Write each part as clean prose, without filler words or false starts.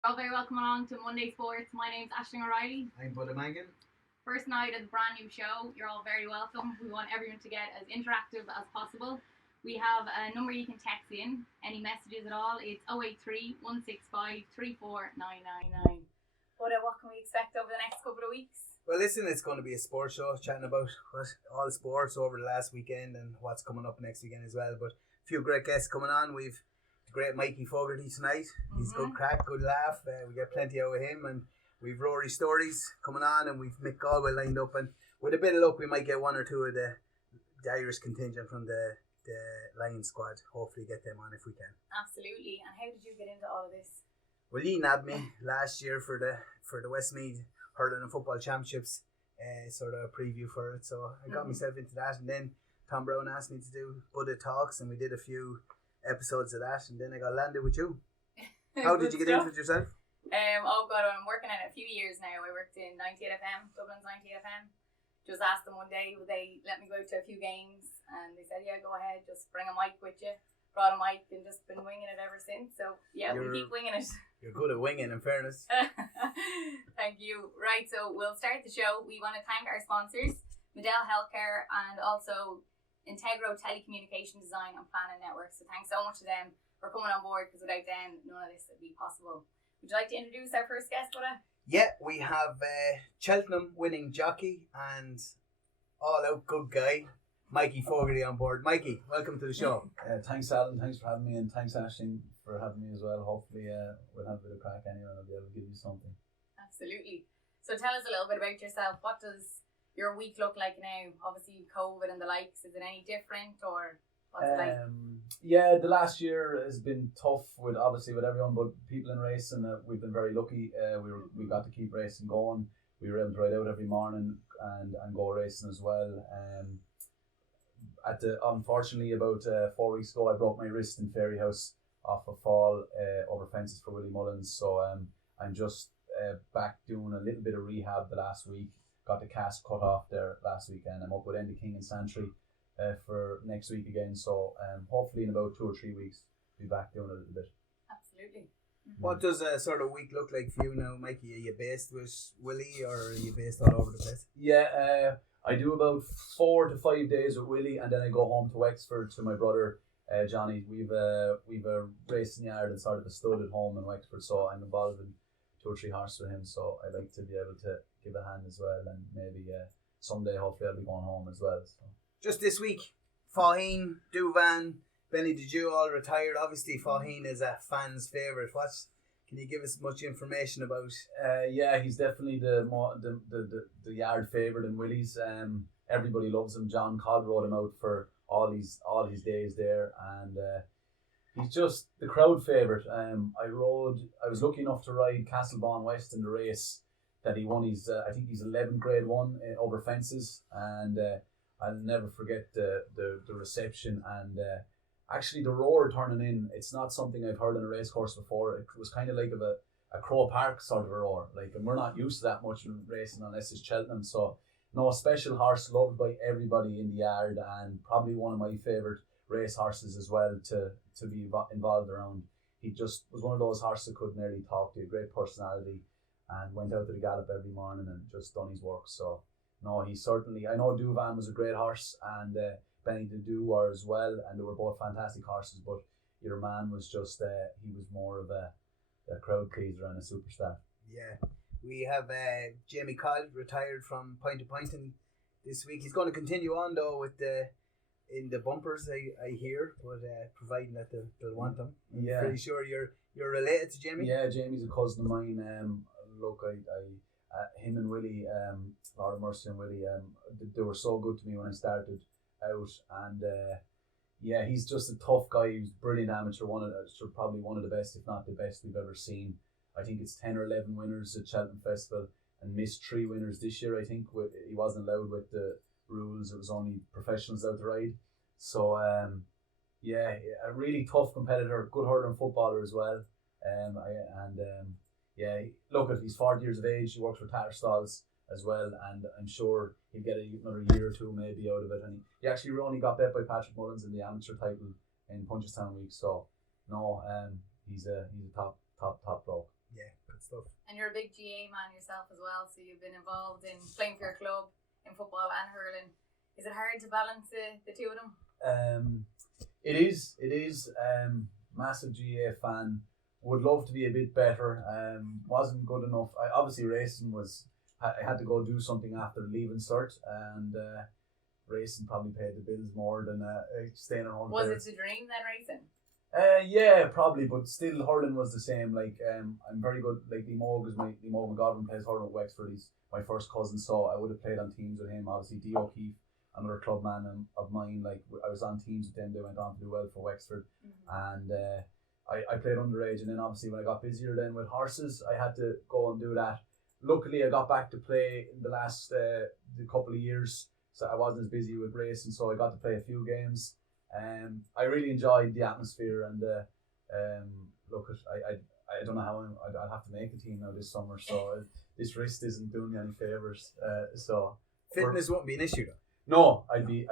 You're all very welcome along to Monday Sports. My name's Aisling O'Reilly. I'm Budda Mangan. First night of the brand new show. You're all very welcome. We want everyone to get as interactive as possible. We have a number you can text in. Any messages at all, it's 083 165 34999. Budda, what can we expect over the next couple of weeks? Well, listen, it's going to be a sports show, chatting about all sports over the last weekend and what's coming up next weekend as well. But a few great guests coming on. We've the great Mickey Fogarty tonight. He's good crack, good laugh. We get plenty out of him. And we've Rory Stories coming on, and we've Mick Galway lined up. And with a bit of luck, we might get one or two of the Irish contingent from the Lions squad. Hopefully get them on if we can. Absolutely. And how did you get into all of this? Well, he nabbed me last year for the Westmeath Hurling and Football Championships, sort of a preview for it. So I got myself into that, and then Tom Brown asked me to do Budda Talks, and we did a few episodes of that, and then I got landed with you. How did you get into it yourself? Oh god, I'm working on it a few years now. I worked in 98 FM, Dublin's 98 FM. Just asked them one day, would they let me go out to a few games, and they said, yeah, go ahead, just bring a mic with you. Brought a mic and just been winging it ever since. So yeah, we keep winging it. You're good at winging, in fairness. Thank you. Right, so we'll start the show. We want to thank our sponsors, Medell Healthcare and also Integro Telecommunication Design and Planning Network. So thanks so much to them for coming on board, because without them, none of this would be possible. Would you like to introduce our first guest, Budda? Yeah, we have Cheltenham winning jockey and all-out good guy, Mickey Fogarty, on board. Mikey, welcome to the show. Thanks, Alan. Thanks for having me, and thanks, Aisling, for having me as well. Hopefully, we'll have a bit of crack anyway, and I'll be able to give you something. Absolutely. So tell us a little bit about yourself. What does your week look like now? Obviously, COVID and the likes. Is it any different, or what's it like? Yeah, the last year has been tough with everyone, but people in racing, we've been very lucky. We got to keep racing going. We were able to ride out every morning and go racing as well. Unfortunately, about 4 weeks ago, I broke my wrist in Fairyhouse off a fall over fences for Willie Mullins. So I'm just back doing a little bit of rehab the last week. Got the cast cut off there last weekend. I'm up with Andy King and Santry for next week again. So hopefully in about 2 or 3 weeks, be back doing a little bit. Absolutely. What does a sort of week look like for you now, Mikey? Are you based with Willie, or are you based all over the place? Yeah, I do about 4 to 5 days with Willie, and then I go home to Wexford to my brother Johnny. We've a racing yard and sort of a stud at home in Wexford, so I'm involved in 2 or 3 horses with him. So I like to be able to give a hand as well, and maybe someday hopefully I'll be going home as well. So. Just this week, Faugheen, Duvan, Benny Dejew all retired. Obviously, Faugheen is a fan's favourite. Can you give us much information about? Yeah, he's definitely the yard favourite in Willie's. Everybody loves him. John Codd rode him out for all his days there, and he's just the crowd favourite. I was lucky enough to ride Castlebawn West in the race that he won. I think he's 11 Grade 1 over fences, and I'll never forget the reception and. Actually, the roar turning in, it's not something I've heard in a race course before. It was kind of like a Crow Park sort of a roar. And we're not used to that much in racing unless it's Cheltenham. So, no, a special horse, loved by everybody in the yard, and probably one of my favourite race horses as well to be involved around. He just was one of those horses I could nearly talk to, a great personality, and went out to the gallop every morning and just done his work. So, no, he certainly, I know Duvan was a great horse, and Benny Dejew were as well, and they were both fantastic horses, but your man was just he was more of a crowd pleaser and a superstar. Yeah, we have Jamie Codd retired from Point to Point this week. He's going to continue on though with in the bumpers, I hear, but providing that they'll want them. I'm pretty sure you're related to Jamie. Yeah, Jamie's a cousin of mine. Look, I him and Willie, Lord of Mercy and Willie, they were so good to me when I started out, and yeah, he's just a tough guy. He's brilliant amateur, probably one of the best, if not the best we've ever seen. I think it's 10 or 11 winners at Cheltenham Festival and missed 3 winners this year. I think he wasn't allowed with the rules. It was only professionals out to ride. So yeah, a really tough competitor, good hurler and footballer as well. Yeah, look, he's 40 years of age. He works for Tatterstalls as well, and I'm sure he'll get another year or two maybe out of it. And he actually only got bet by Patrick Mullins in the amateur title in Punchestown week. So no, he's a top bloke. Yeah, you're a big GA man yourself as well, so you've been involved in playing for your club in football and hurling. Is it hard to balance the two of them? It is. Massive GA fan. Would love to be a bit better. Wasn't good enough. Obviously racing was. I had to go do something after leaving cert, and racing probably paid the bills more than staying at home. Was it the dream then, racing? Yeah, probably, but still hurling was the same. Like I'm very good. Like Lee McGovern plays hurling at Wexford. He's my first cousin, so I would have played on teams with him. Obviously, D. O'Keefe, another club man of mine. Like I was on teams with them. They went on to do well for Wexford, and I played underage. And then obviously when I got busier then with horses, I had to go and do that. Luckily, I got back to play in the last the couple of years, so I wasn't as busy with racing. So I got to play a few games. I really enjoyed the atmosphere and look, I don't know how I'll have to make a team now this summer, so this wrist isn't doing me any favours. So fitness won't be an issue though. No, I'd be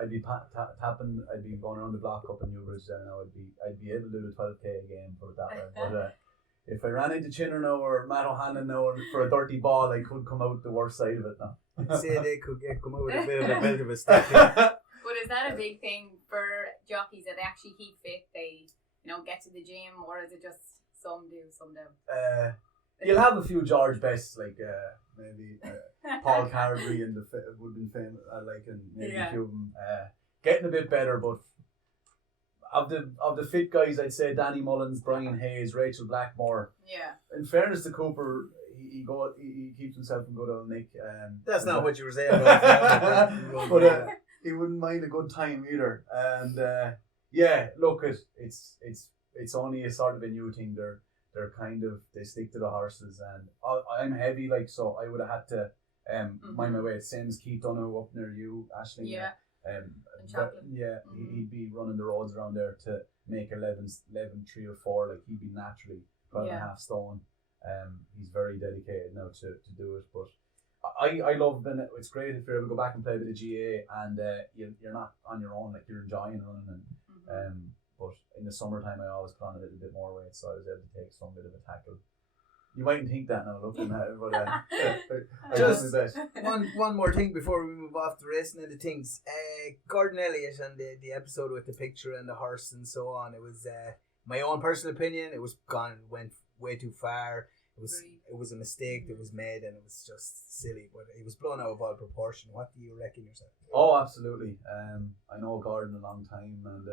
tapping. I'd be going around the block up in Newbridge there now. I'd be able to do the 12k a game, put it that way. But if I ran into Chinner now or Matt O'Hanlon now for a dirty ball, I could come out the worst side of it now. I'd say they could come out with a bit of a stick. But is that a big thing for jockeys that they actually keep fit? They get to the gym, or is it just some do, some don't? You'll have a few George Bests, like maybe Paul Carberry and would have been famous, and maybe a few of them getting a bit better. But of the fit guys, I'd say Danny Mullins, Brian Hayes, Rachel Blackmore. Yeah. In fairness to Cooper, he keeps himself in good old nick. That's not what you were saying. But he wouldn't mind a good time either. And yeah, look, it's only a sort of a new thing. They stick to the horses, and I'm heavy, like, so I would have had to mind my way. Same as Keith Donoghue up near you, Aisling. Yeah. He'd be running the roads around there to make 11, 3 or 4. Like, he'd be naturally 12.5 stone. He's very dedicated now to do it. But I love it. It's great if you're able to go back and play a bit of GA, and you're not on your own. Like, you're enjoying running, and but in the summertime I always put on a little bit more weight, so I was able to take some bit of a tackle. You mightn't think that now looking at it, but I just do my best. one more thing before we move off the racing and the things. Gordon Elliott and the episode with the picture and the horse and so on. It was my own personal opinion. It went way too far. It was a mistake that was made, and it was just silly. But it was blown out of all proportion. What do you reckon yourself? Oh, absolutely. I know Gordon a long time, and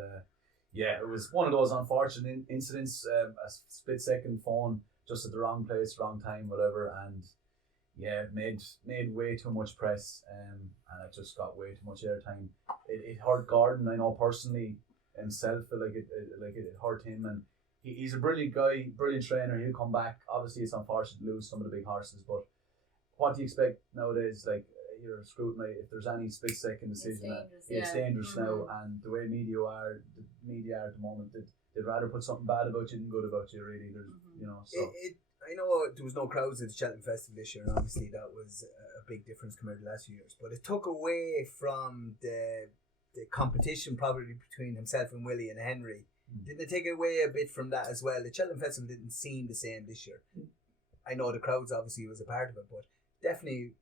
yeah, it was one of those unfortunate incidents. A split second phone just at the wrong place, wrong time, whatever, and yeah, made way too much press, and it just got way too much airtime. It hurt Gordon. I know personally himself. It hurt him, and he's a brilliant guy, brilliant trainer. He'll come back. Obviously, it's unfortunate to lose some of the big horses, but what do you expect nowadays? Like, you're scrutinized if there's any split second decision. It's dangerous now, and the way media are at the moment, they'd rather put something bad about you than good about you. Really, there's So I know there was no crowds at the Cheltenham Festival this year, and obviously that was a big difference compared to the last few years. But it took away from the competition probably between himself and Willie and Henry. Didn't it take away a bit from that as well? The Cheltenham Festival didn't seem the same this year. I know the crowds obviously was a part of it, but definitely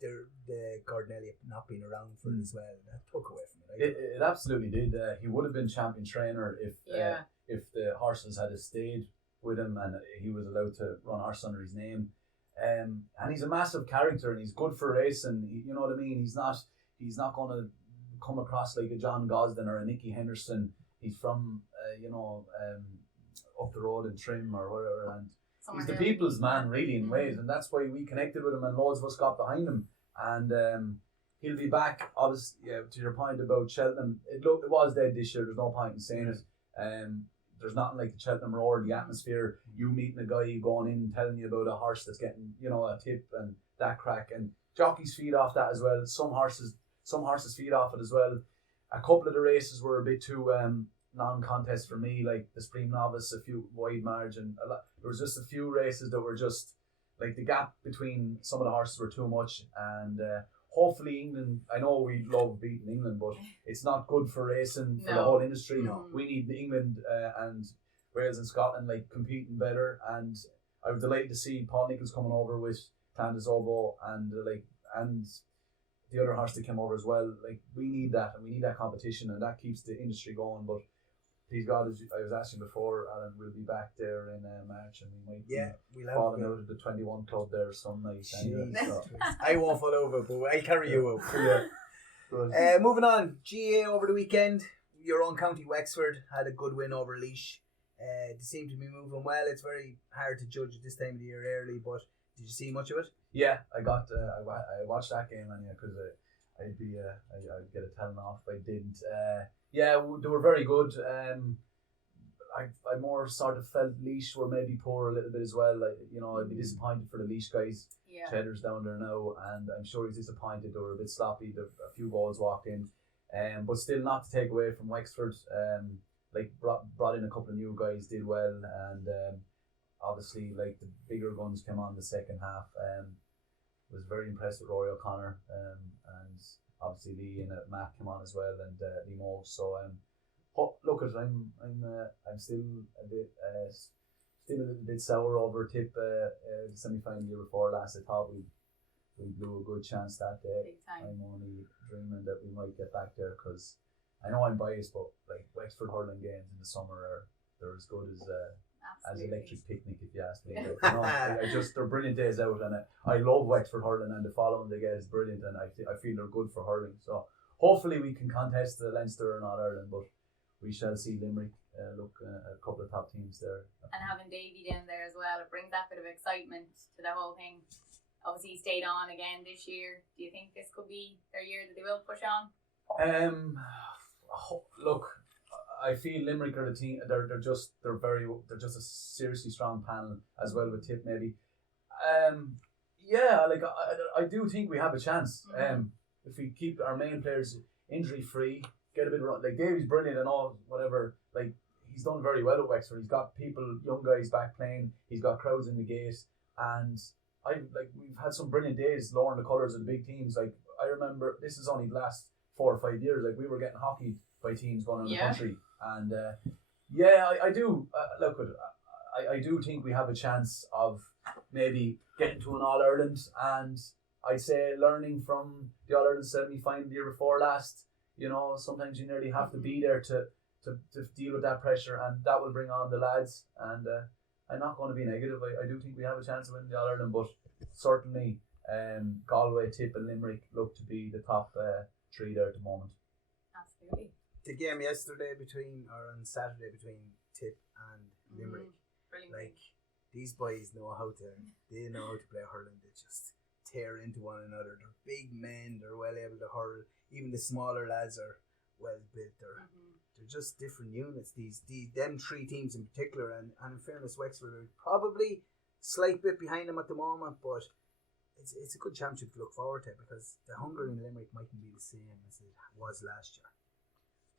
the Gordon Elliott not being around for it as well, that took away from it. It absolutely did. He would have been champion trainer if the horses had stayed with him and he was allowed to run horse under his name. And he's a massive character, and he's good for racing. You know what I mean? He's not going to come across like a John Gosden or a Nicky Henderson. He's from up the road in Trim or whatever, and he's the people's man really in ways, and that's why we connected with him, and loads of us got behind him. And he'll be back. Obviously, to your point about Cheltenham, it was dead this year. There's no point in saying it. There's nothing like the Cheltenham Roar, the atmosphere. You meeting a guy going in telling you about a horse that's getting a tip and that crack, and jockeys feed off that as well. Some horses feed off it as well. A couple of the races were a bit too non-contest for me, like the Supreme Novice, a few wide margin. There was just a few races that were just like the gap between some of the horses were too much, and hopefully England. I know we love beating England, but it's not good for racing for the whole industry. No. We need England and Wales and Scotland like competing better, and I was delighted to see Paul Nichols coming over with Clandis Obo and the other horse that came over as well. Like, we need that, and we need that competition, and that keeps the industry going. But please God, as I was asking before, Alan, we'll be back there in March, and we might be falling out of the 21 club there some night. Anyway, so. I won't fall over, but I'll carry you out. Yeah. Moving on, GA over the weekend. Your own county Wexford had a good win over Laois. They seem to be moving well. It's very hard to judge at this time of the year early, but did you see much of it? Yeah, I watched that game anyway because I'd get a telling off if I didn't. Yeah, they were very good. I more sort of felt Laois were maybe poor a little bit as well. Like, you know, I'd be disappointed for the Laois guys. Yeah. Cheddar's down there now, and I'm sure he's disappointed. They were a bit sloppy. A few goals walked in, but still not to take away from Wexford. Like brought in a couple of new guys, did well, and obviously like the bigger guns came on the second half. Was very impressed with Rory O'Connor, and obviously Lee and Matt came on as well, and Lee Moe. So look, I'm still a little bit sour over Tip semi-final year before last. I thought we blew a good chance that day. I'm only dreaming that we might get back there, because I know I'm biased, but like Wexford hurling games in the summer they're as good as Electric Picnic, if you ask me. Like, you know, they're brilliant days out, and I love Wexford hurling, and the following they get is brilliant, and I feel they're good for hurling. So hopefully we can contest the Leinster and All Ireland, but we shall see. Limerick a couple of top teams there, and having Davy down there as well, it brings that bit of excitement to the whole thing. Obviously he stayed on again this year. Do you think this could be their year that they will push on? Look, I feel Limerick are the team. They're just a seriously strong panel as well with Tip maybe. Yeah, like I do think we have a chance. If we keep our main players injury free, get a bit of, like Davy's brilliant and all, whatever. Like, he's done very well at Wexford. He's got young guys back playing. He's got crowds in the gate, and we've had some brilliant days lowering the colours of the big teams. Like, I remember, this is only the last 4 or 5 years. Like, we were getting hockeyed by teams going around the country, and I do look at. I do think we have a chance of maybe getting to an All Ireland, and I'd say learning from the All Ireland semi-final the year before last. You know, sometimes you nearly have to be there to deal with that pressure, and that will bring on the lads. And I'm not going to be negative. I do think we have a chance of winning the All Ireland, but certainly Galway, Tip and Limerick look to be the top 3 there at the moment. Absolutely. The game on Saturday between Tip and Limerick, like, these boys know how to play hurling. They just tear into one another. They're big men. They're well able to hurl. Even the smaller lads are well built. They're just different units. Them 3 teams in particular, and in fairness, Wexford are probably slight bit behind them at the moment, but it's a good championship to look forward to, because the hunger in Limerick mightn't be the same as it was last year.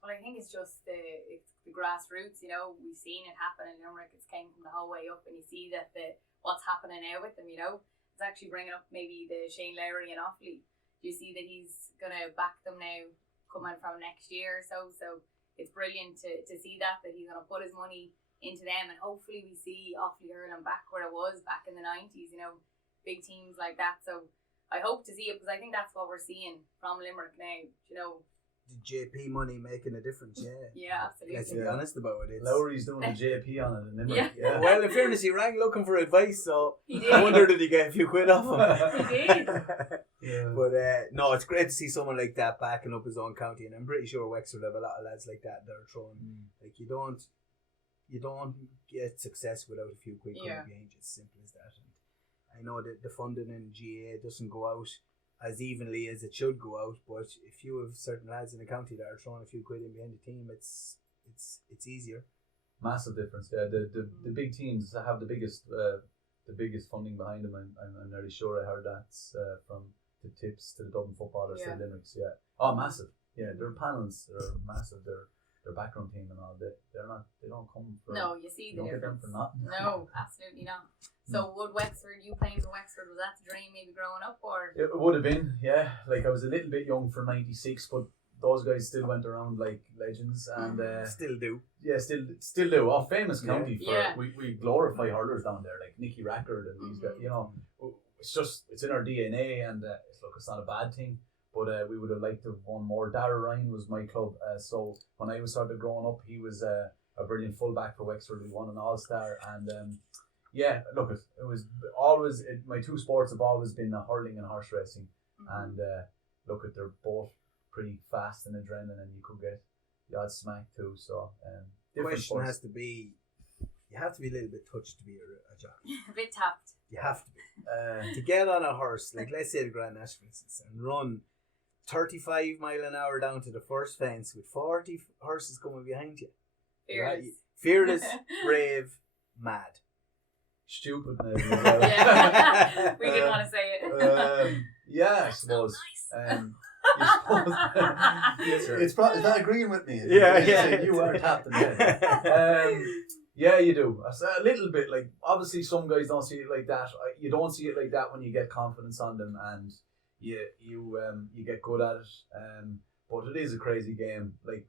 Well, I think it's just it's the grassroots. You know, we've seen it happen in Limerick. It's came from the whole way up, and you see that what's happening now with them. You know, it's actually bringing up maybe the Shane Lowry and Offaly. Do you see that he's going to back them now coming from next year or so? So it's brilliant to see that he's going to put his money into them, and hopefully we see Offaly hurling back where it was back in the 90s, you know, big teams like that. So I hope to see it, because I think that's what we're seeing from Limerick now, you know. The JP money making a difference, Yeah, absolutely. Let's be honest about it. Lowry's doing a JP on it in Limerick. Yeah. Well, in fairness, he rang looking for advice, so he did. I wonder did he get a few quid off him. He did. Yeah. But no, it's great to see someone like that backing up his own county, and I'm pretty sure Wexford have a lot of lads like that that are throwing. Like, you don't get success without a few quid coming behind you. It's simple as that. And I know that the funding in GA doesn't go out as evenly as it should go out, but if you have certain lads in the county that are throwing a few quid in behind the team, it's easier. Massive difference. Yeah, the big teams have the biggest funding behind them. I'm nearly sure I heard that from the Tips to the Dublin footballers to the Limericks. Yeah. Oh, massive. Yeah, their panels are massive. Their background team and all that. They don't come for. No, you see the difference. Get them for nothing. No, absolutely not. So would you playing for Wexford, was that the dream maybe growing up, or? It would have been, yeah. Like, I was a little bit young for 96, but those guys still went around like legends, and still do. Yeah, still do. Oh, famous county for Yeah. we glorify hurlers down there, like Nicky Rackard and these guys. You know, it's in our DNA, and it's not a bad thing. But we would have liked to have won more. Dara Ryan was my club, so when I was started growing up, he was a brilliant fullback for Wexford. We won an All-Star, and it was always my two sports have always been hurling and horse racing, and they're both pretty fast and adrenaline, and you could get the odd smack too. So the question sports. has to be, you have to be a little bit touched to be a jockey. A bit tapped. You have to be. To get on a horse, like let's say the Grand National, for instance, and run 35 mile an hour down to the first fence with 40 horses coming behind you. Fearless, brave, mad. Stupid maybe. Yeah. We didn't want to say it. Yeah, I suppose. It's probably is that agreeing with me. Yeah. You are tapped in the head. Yeah, you do. A little bit. Like obviously, some guys don't see it like that. You don't see it like that when you get confidence on them and you get good at it. But it is a crazy game. Like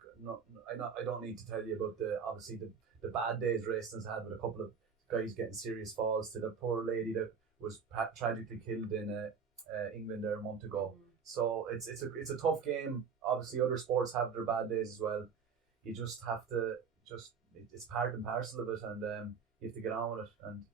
I don't need to tell you about the bad days racing's had with a couple of guys getting serious falls, to the poor lady that was tragically killed in England there a month ago. So it's a tough game. Obviously, other sports have their bad days as well. You just have to it's part and parcel of it, and you have to get on with it. And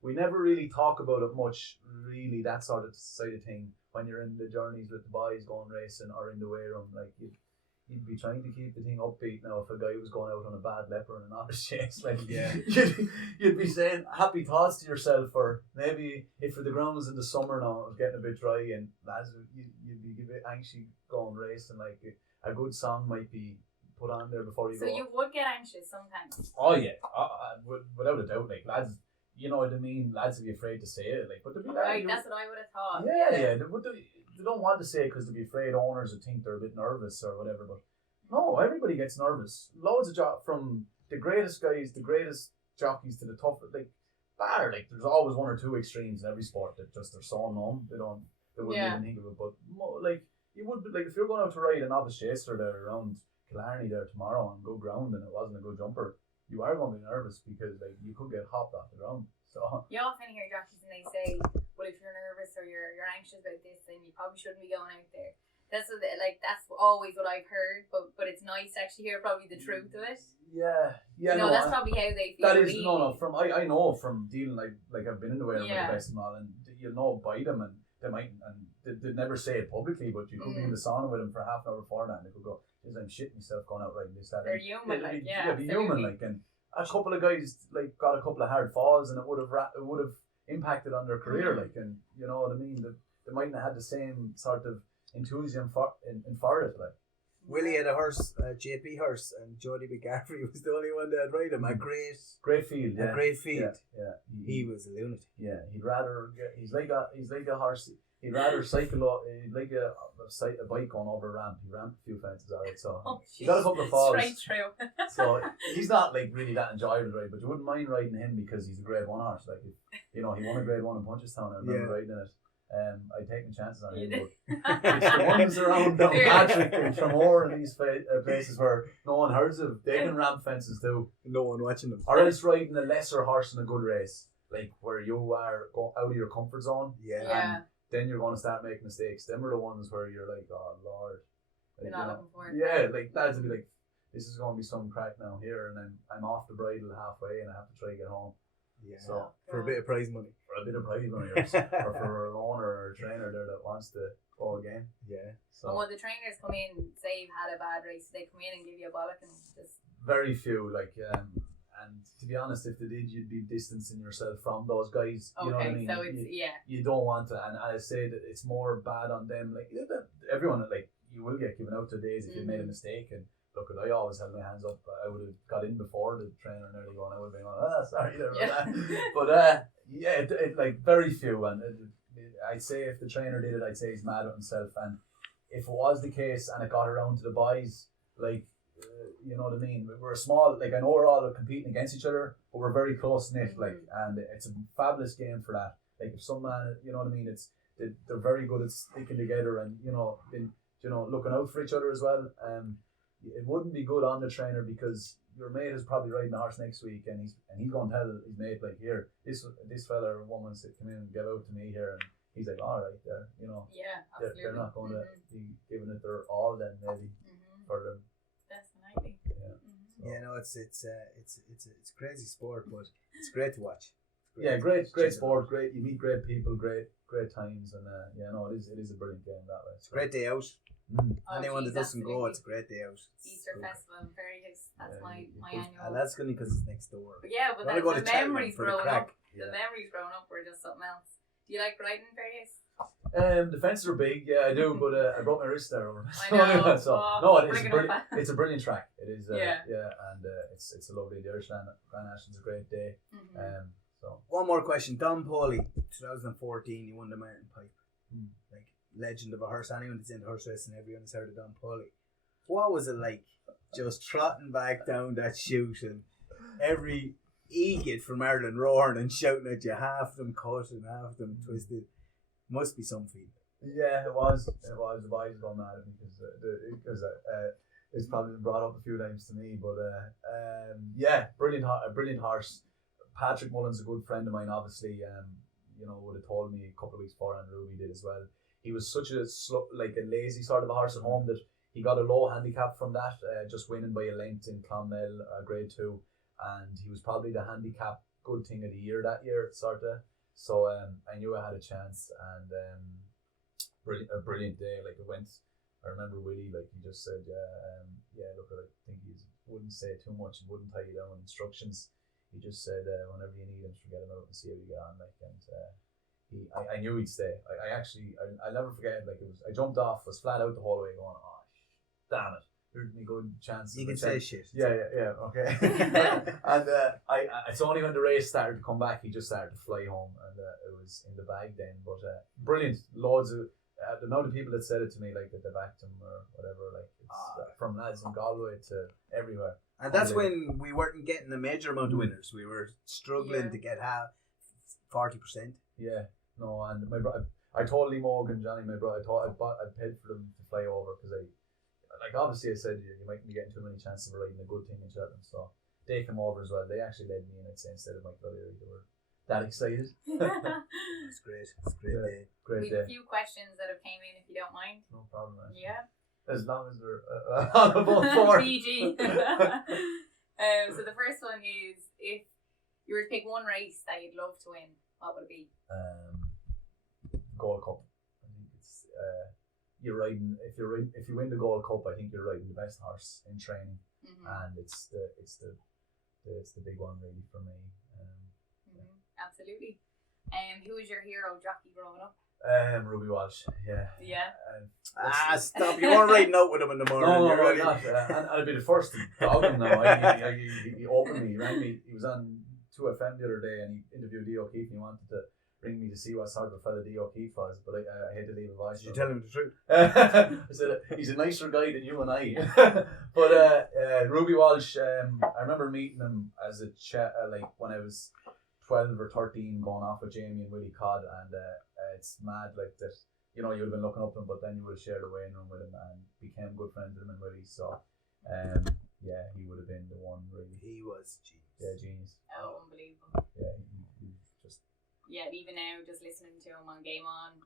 we never really talk about it much, really, that sort of side of thing. When you're in the journeys with the boys going racing or in the weigh room, like you'd be trying to keep the thing upbeat. Now, if a guy was going out on a bad leopard and an honest chase, like you'd be saying happy thoughts to yourself. Or maybe if the ground was in the summer now, it was getting a bit dry, and lads, you'd be a bit anxious going racing. Like a good song might be put on there before you go. So you would get anxious sometimes. Oh yeah, without a doubt. Like lads, you know what I mean. Lads would be afraid to say it. Like, but they'd be Right, that's what I would have thought. Yeah. They don't want to say it because they'd be afraid owners would think they're a bit nervous or whatever. But no, everybody gets nervous. Loads of from the greatest guys, the greatest jockeys to the toughest. Like there's always one or two extremes in every sport that just they're so numb they wouldn't even think of it. But like you would, like if you're going out to ride a novice chaser there around Killarney there tomorrow on good ground and it wasn't a good jumper, you are going to be nervous because like you could get hopped off the ground. So you often hear jockeys and they say, well, if you're nervous or you're anxious about this, then you probably shouldn't be going out there. That's always what I've heard, but it's nice to actually hear probably the truth of it. Yeah. That's probably how they feel. That is really. no. From I know from dealing like I've been in the way with the best and all, and you'll know by them, and they might, and they never say it publicly, but you could be in the sauna with them for half an hour before that, and they could go, "Geez, I'm shitting myself going out riding this that." They're human, be human, like, and a couple of guys like got a couple of hard falls, and it would have impacted on their career, like, and you know what I mean. They mightn't have had the same sort of enthusiasm for it, like. Willie had a horse, JP horse, and Jody McGarvey was the only one that had ride him. A great field. Yeah. A great field. Yeah. He was a lunatic. Yeah, he'd rather he's like a horse. He'd rather cycle. He'd like a bike going over a ramp. He ramped a few fences, alright. So he got a couple of falls. Straight through. So he's not like really that enjoyable to ride, but you wouldn't mind riding him because he's a Grade 1 horse. Like he won a Grade 1 in Punchestown. I remember riding it. I'd take my chances on him, but it's the ones around Patrick and Tremor and these places where no one hears of, they can ramp fences too. No one watching them. Or else riding a lesser horse in a good race, like where you are out of your comfort zone. Yeah. And then you're going to start making mistakes. Them are the ones where you're like, oh Lord. You're not looking for it. Yeah, like lads would be like, this is going to be some crack now here, and then I'm off the bridle halfway and I have to try to get home. Yeah. So for a bit of prize money. For a bit of prize money, or for an owner or a trainer there that wants to go again. Yeah. So and when the trainers come in, say you've had a bad race, they come in and give you a bollock and just. Very few, like, and to be honest, if they did, you'd be distancing yourself from those guys. You know what I mean? So it's You don't want to, and I say that it's more bad on them. Like everyone, like you will get given out to days if you made a mistake. And look, I always held my hands up. I would have got in before the trainer nearly going. I would have been going, sorry there about that. But it like very few. And I'd say if the trainer did it, I'd say he's mad at himself. And if it was the case and it got around to the boys, like. You know what I mean? We're a small, like I know we're all competing against each other, but we're very close knit, like, and it's a fabulous game for that. Like if some man, you know what I mean? They're very good at sticking together, and you know, looking out for each other as well. It wouldn't be good on the trainer because your mate is probably riding the horse next week, and he's going to tell his mate, like, here, this fella or woman said, come in and get out to me here, and he's like, all right, there, Yeah, absolutely. they're not going to be giving it their all then maybe for them. Definitely. Yeah. Yeah, no, it's a crazy sport, but it's great to watch. Great sport. Great, you meet great people, great times, and it is a brilliant game that way. It's a great day out. Anyone that doesn't go, it's a great day out. Easter Festival in Ferryhouse. That's my annual. That's only because it's next door. But yeah, but the memories growing up. The memories growing up were just something else. Do you like riding in Ferryhouse? The fences are big, yeah, I do, but I broke my wrist there over. I know. It's a brilliant track. It is, and it's a lovely. The Irish Grand National's a great day. So one more question, Don Pauly, 2014, he won the Mountain Pipe. Like, legend of a horse. Anyone that's into horse racing, everyone has heard of Don Pauly. What was it like, just trotting back down that chute and every egot from Ireland roaring and shouting at you, half of them cut and half of them twisted? Must be some feeling. Yeah, it was. The boys gone mad at me because it's probably been brought up a few times to me. But brilliant horse. Patrick Mullen's a good friend of mine. Obviously, would have told me a couple of weeks before, and Ruby did as well. He was such a lazy sort of a horse at home that he got a low handicap from that, just winning by a length in Clonmel, Grade 2, and he was probably the handicap good thing of the year that year, sort of. So I knew I had a chance, and a brilliant day. Like, it went. I remember Willie, like, he just said, look, I think he wouldn't say too much, he wouldn't tie you down with instructions. He just said, whenever you need him, forget him out and see how you get on. Like, and I knew he'd stay. I'll never forget. Like, I jumped off, was flat out the whole way, going, oh, damn it. Here's me good chance. You can say shit. Yeah, okay. And it's only when the race started to come back, he just started to fly home, and it was in the bag then. But brilliant. Loads of the amount of people that said it to me, like, that they backed him or whatever, like, it's from lads in Galway to everywhere. And that's when we weren't getting a major amount of winners. We were struggling to get 40%. Yeah, no, and my brother, I told Lee Morgan, Johnny, my brother, I paid for them to fly over because obviously I said you might be getting too many chances of riding a good thing in Cheltenham, so they came over as well. They actually led me in it instead of Michael O'Leary. They were that excited. It's great. It's a great day. We have a few questions that have came in, if you don't mind. No problem, man. Yeah. As long as they're on about 4. PG. So the first one is, if you were to pick one race that you'd love to win, what would it be? Gold Cup. I think it's you're riding. If you win the Gold Cup, I think you're riding the best horse in training, and it's the big one really for me. Absolutely. Who was your hero jockey growing up? Ruby Walsh, yeah. Stop! You weren't riding out with him in the morning. No, not. And I'd be the first to dog him now. He opened me, he rang me. He was on 2FM the other day, and he interviewed Dee O'Keefe, and he wanted to ring me to see what sort of a fella Dee O'Keefe was, but I had to leave a voice. Did you tell him the truth? I said he's a nicer guy than you and I. But Ruby Walsh, I remember meeting him as a like when I was 12 or 13, going off with Jamie and Willie Codd, and it's mad like that. You would have been looking up to him, but then you would have shared a waiting room with him and became good friends with him and Willie. So, he would have been the one really. He was genius. Yeah, genius. Oh, unbelievable. Yeah, he just. Yeah, even now, just listening to him on Game On,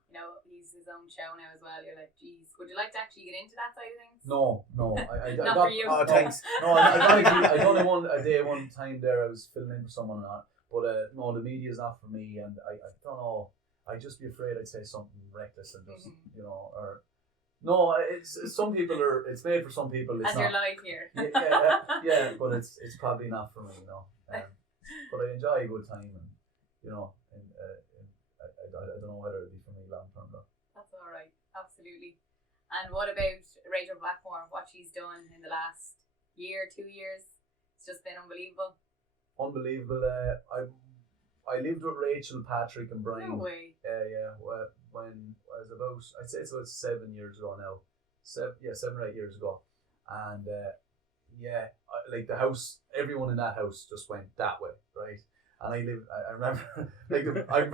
he's his own show now as well. You're like, geez, would you like to actually get into that side of things? No. I Not got, for you. Oh, thanks. No, I only one time there. I was filling in for someone and that. But no, the media is not for me, and I don't know. I'd just be afraid I'd say something reckless and just or no. It's some people are. It's made for some people. It's as you're live here. Yeah, but it's probably not for me, But I enjoy a good time, and I don't know whether it'd be for me long term though. That's all right, absolutely. And what about Rachel Blackmore? What she's done in the last year, 2 years? It's just been unbelievable. Unbelievable. I lived with Rachel, Patrick, and Brian. No way. Yeah. When I was about, I'd say it's about 7 years ago now. 7 or 8 years ago, and like the house, everyone in that house just went that way, right? And I remember, like, I'm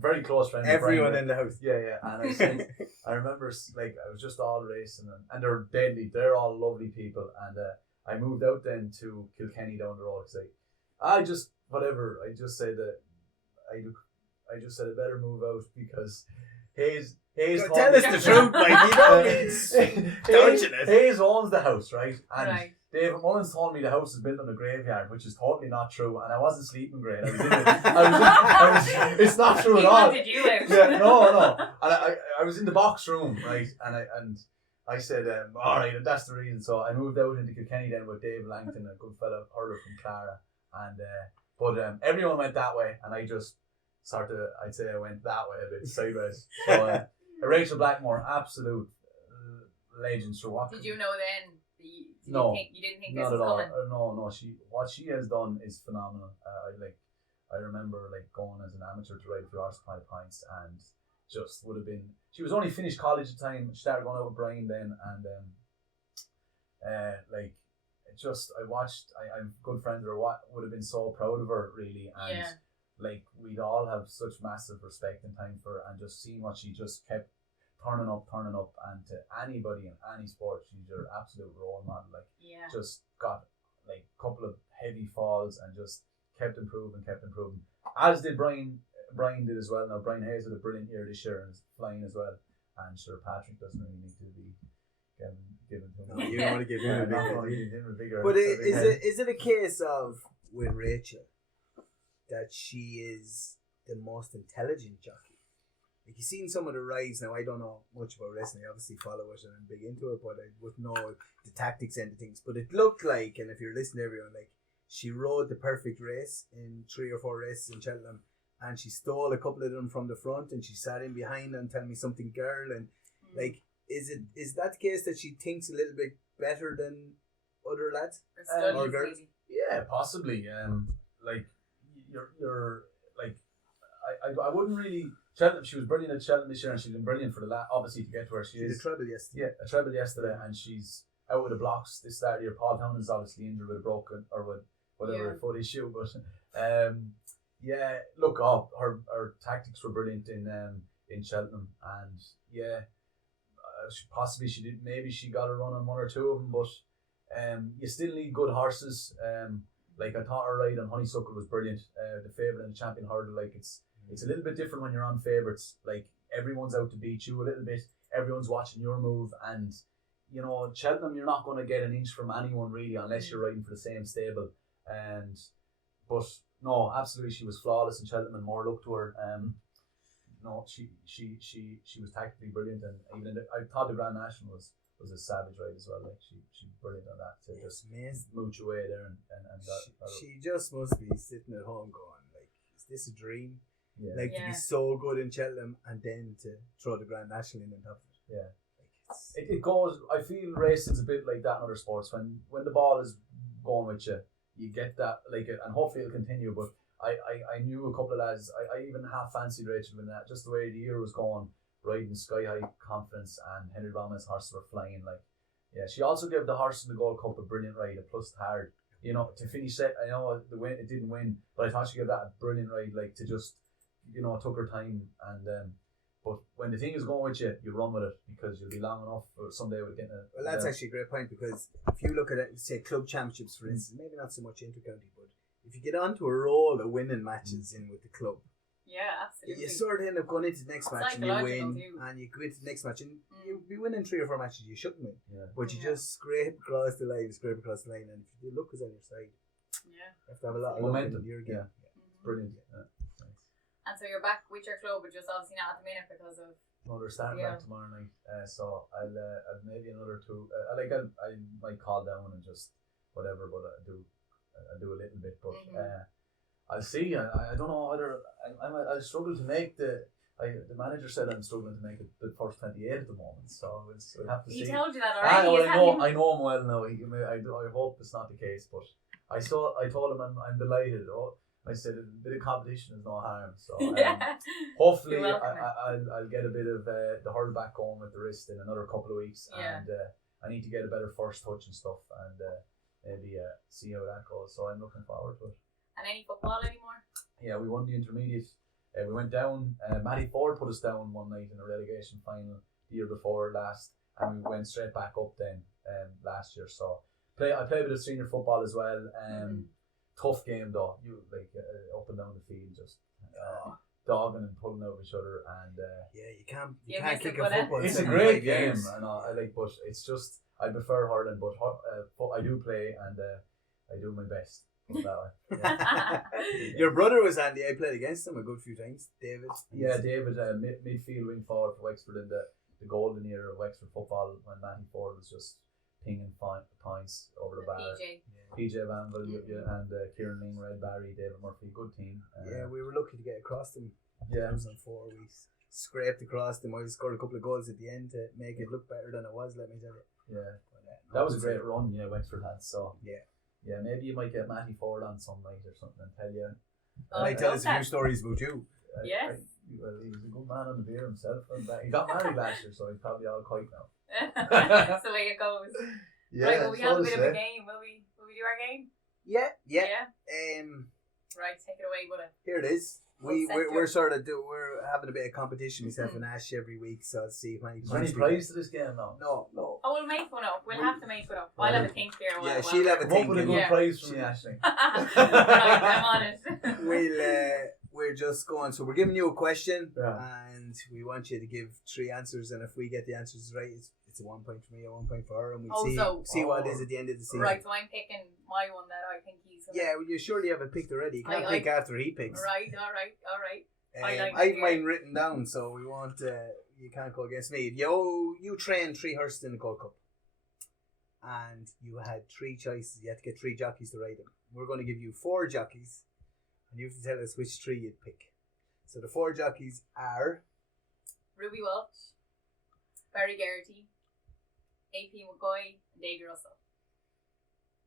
very close friends with Everyone Brian. in the house. Yeah. And I remember, like, I was just all racing, and they're deadly. They're all lovely people. And I moved out then to Kilkenny down the road. I just said that I just said I better move out because Hayes Tell us the truth, like, you don't need it. Hayes owns the house, right? And Right. David Mullins told me the house is built on a graveyard, which is totally not true, and I wasn't sleeping great. It's not true at all. He wanted you out. Yeah, no. And I was in the box room, right? And I said, all right, that's the reason. So I moved out into Kilkenny then with Dave Langton, a good fella, hurler from Clara, and but everyone went that way, and I just I'd say I went that way a bit sideways. So Rachel Blackmore, absolute legend. So what? Did you know then? No, you didn't think not this was at all. coming? No. What she has done is phenomenal. I remember like going as an amateur to ride for Arsenal Pints, and just would have been. She was only finished college at the time. She started going out with Brian then, and I watched. I'm good friends with her. Would have been so proud of her really, and like we'd all have such massive respect and time for her, and just seeing what she just kept turning up, and to anybody in any sport, she's your absolute role model. Like, just got like a couple of heavy falls and just kept improving. As did Brian did as well. Now Brian Hayes had a brilliant year this year and is flying as well. And sure, Patrick doesn't really need to be given to him. You don't want to give him a bigger. But is it a case of with Rachel that she is the most intelligent jockey? Like, you've seen some of the rides now. I don't know much about wrestling. I obviously follow it and I'm big into it, but I wouldn't know the tactics end of things. But it looked like, and if you're listening to everyone, like, she rode the perfect race in 3 or 4 races in Cheltenham, and she stole a couple of them from the front, and she sat in behind and tell me something girl, and like, is that the case that she thinks a little bit better than other lads or girls? Yeah, possibly. Like you're like I wouldn't really. Cheltenham, she was brilliant at Cheltenham this year, and she's been brilliant for the obviously to get to where she is. She did a treble yesterday. Yeah, a treble yesterday, and she's out with the blocks this start of the year. Paul Town is obviously injured with a broken or with whatever foot issue, but look, her tactics were brilliant in Cheltenham, and maybe she got a run on 1 or 2 of them, but you still need good horses. Like, I thought her ride on Honeysuckle was brilliant. The favourite in the champion hurdle, like, it's a little bit different when you're on favourites. Like, everyone's out to beat you a little bit. Everyone's watching your move, and Cheltenham, you're not going to get an inch from anyone really unless you're riding for the same stable. But no, absolutely, she was flawless in Cheltenham, and more luck to her. She was tactically brilliant, and even I thought the Grand National was a savage ride as well. Like, she brilliant on that to just mooch away there and she just must be sitting at home going, like, is this a dream? Yeah. Like, to be so good in Cheltenham and then to throw the Grand National in on top of it. Yeah. It goes. I feel racing's a bit like that in other sports. When the ball is going with you, you get that, like, and hopefully it'll continue. But I knew a couple of lads. I even half fancied Rachel in that, just the way the year was going, riding sky high confidence, and Henry Roman's horses were flying. Like, she also gave the horse in the Gold Cup a brilliant ride, a plus hard. To finish it. I know it didn't win, but I thought she gave that a brilliant ride. Like, to just took her time, and but when the thing is going with you, you run with it, because you'll be long enough for someday with getting it. Well, that's actually a great point, because if you look at it, say club championships for instance, maybe not so much inter-county, but if you get onto a roll of winning matches in with the club, absolutely, you sort of end up going into the next match and you win, too. and you go into the next match and you'll be winning 3 or 4 matches you shouldn't win, but you just scrape across the line, and if the luck is on your side, you have to have a lot of momentum luck in your game. Brilliant. And so you're back with your club, but just obviously not at the minute because of. No, they're starting back tomorrow night. So I'll maybe another 2. I might call down and just whatever, but I do a little bit. But I'll see. I don't know whether I struggle to make the manager said I'm struggling to make the first 28 at the moment. So we'll have to see. He told you that already. I know him well now. I hope it's not the case, but I told him I'm delighted. I said a bit of competition is no harm, so hopefully I'll get a bit of the hurl back going with the wrist in another couple of weeks, and I need to get a better first touch and stuff, and maybe see how that goes. So I'm looking forward to it. And any football anymore? Yeah, we won the intermediate. We went down. Matty Ford put us down one night in a relegation final the year before last, and we went straight back up then last year. So I played a bit of senior football as well. Tough game though. You up and down the field, just dogging and pulling out each other, and you can't kick a Budda. football. it's a great game, and I like, but it's just I prefer hurling, but I do play and I do my best. That way. Your brother was Andy. I played against him a good few times. David. Yeah, David, midfield wing forward for Wexford in the golden era of Wexford football when Matty Ford was just pinging points over the bar. PJ Vanville and Kieran Ling, Red Barry, David Murphy, good team. We were lucky to get across them. Yeah, 2004 we scraped across them. I scored a couple of goals at the end to make it look better than it was. Let me tell you. Yeah, that was a great run. Yeah, Wexford had. So yeah, maybe you might get Matty Ford on some night or something and tell you. Might tell us a few stories about you. Yes. Well, he was a good man on the beer himself, and he got married last year, so he's probably all quite now. That's the way it goes. Yeah, right, well, we have a bit of a game. Will we do our game? Yeah. Right, take it away, Budda. Here it is. We're having a bit of competition, myself and Ash, every week, so let's see if Is there any prize to this game now? No. Oh, we'll make one up. We'll have to make one up. I'll have a think here. Yeah, she'll have a Come up think. with a good prize from me, Ashley. Right, I'm on it. We're just going. So we're giving you a question, Yeah. and we want you to give 3 answers. And if we get the answers right, it's a 1 point for me, a 1 point for her, and we'll see what it is at the end of the season. Right, so I'm picking my one that I think he's gonna... Yeah, well, you surely have it picked already. You can't pick after he picks. Right, all right. I've mine written down, so we want. You can't go against me. You trained 3 horses in the Gold Cup, and you had 3 choices. You had to get 3 jockeys to ride them. We're going to give you 4 jockeys, and you have to tell us which 3 you'd pick. So the 4 jockeys are Ruby Welch, Barry Garrity, AP McCoy, and Davy Russell.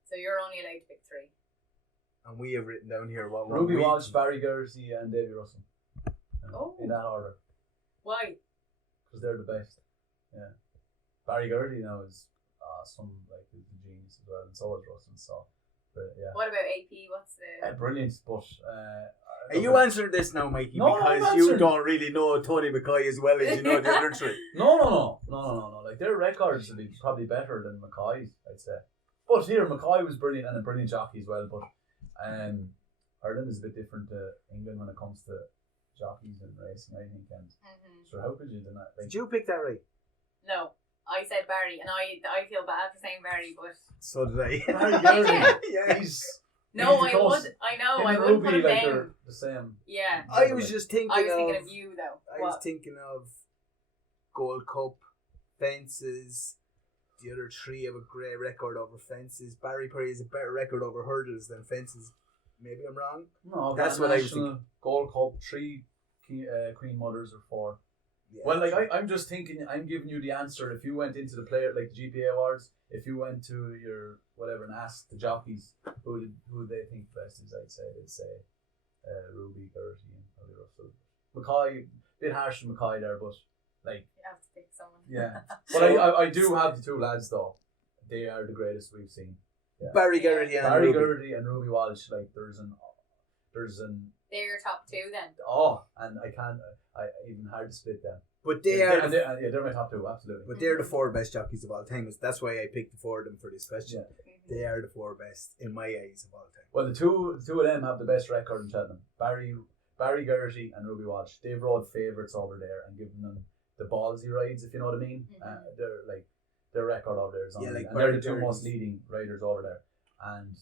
So you're only allowed to pick 3. And we have written down here what Ruby Walsh, Barry Gertie, and Davy Russell. In that order. Why? Because they're the best. Yeah. Barry Gertie now is is a genius as well, and so is Russell. So, yeah. What about AP? What's the... brilliant, but... are you answering this now, Mikey? No, because you don't really know Tony McCoy as well as you know the other 3. No. Like, their records will be probably better than McCoy's, I'd say. But here, McCoy was brilliant and a brilliant jockey as well. But Ireland is a bit different to England when it comes to jockeys and racing, I think. And so how could you do that? Like, did you pick that right? No, I said Barry, and I feel bad for saying Barry, but... So did I. Barry Gertie, yeah. No, I would put him like down. they're the same. Yeah. I was just thinking I was thinking of you, though. I was thinking of Gold Cup, fences. The other 3 have a great record over fences. Barry Perry has a better record over hurdles than fences. Maybe I'm wrong. No, that's what I was thinking. Gold Cup, 3 Queen Mothers or 4. Yeah, well, I'm just thinking. I'm giving you the answer. If you went into the player like the GPA awards, if you went to your whatever and asked the jockeys who they think best is, they'd say Ruby, Gertie, and Holly Russell. McCoy, bit harsh to McCoy there, but like you have to pick someone. Yeah, but I do have the 2 lads though. They are the greatest we've seen. Yeah. Barry Gertie and Ruby Walsh. Like there's an. They're your top 2 then. Oh, and I even hard to split them. But they're my top 2, absolutely. But they're the 4 best jockeys of all time. That's why I picked the 4 of them for this question. Yeah. They are the 4 best in my eyes of all time. Well, the two of them have the best record in Cheltenham. Barry Gertie and Ruby Walsh. They've rode favourites over there and given them the ballsy rides, if you know what I mean. They're like their record over there is on and they're the 2 most leading riders over there. And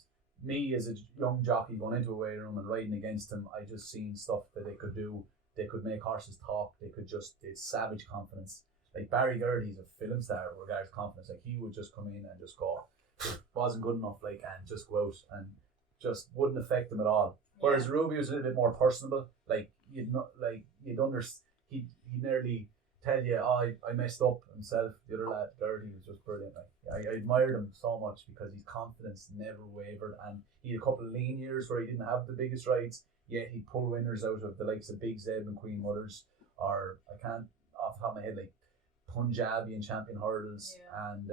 me as a young jockey going into a weighing room and riding against them, I just seen stuff that they could do. They could make horses talk. They savage confidence. Like Barry Gertie's a film star regards confidence. Like he would just come in and just go, wasn't good enough, like, and just go out and just wouldn't affect them at all. Whereas Ruby was a little bit more personable. Like he'd nearly tell you, I messed up himself. The other lad, Gertie, was just brilliant. Like I admired him so much because his confidence never wavered, and he had a couple of lean years where he didn't have the biggest rides, yet he'd pull winners out of the likes of Big Zeb and Queen Mothers, or I can't off the top of my head, like Punjabi and Champion Hurdles, and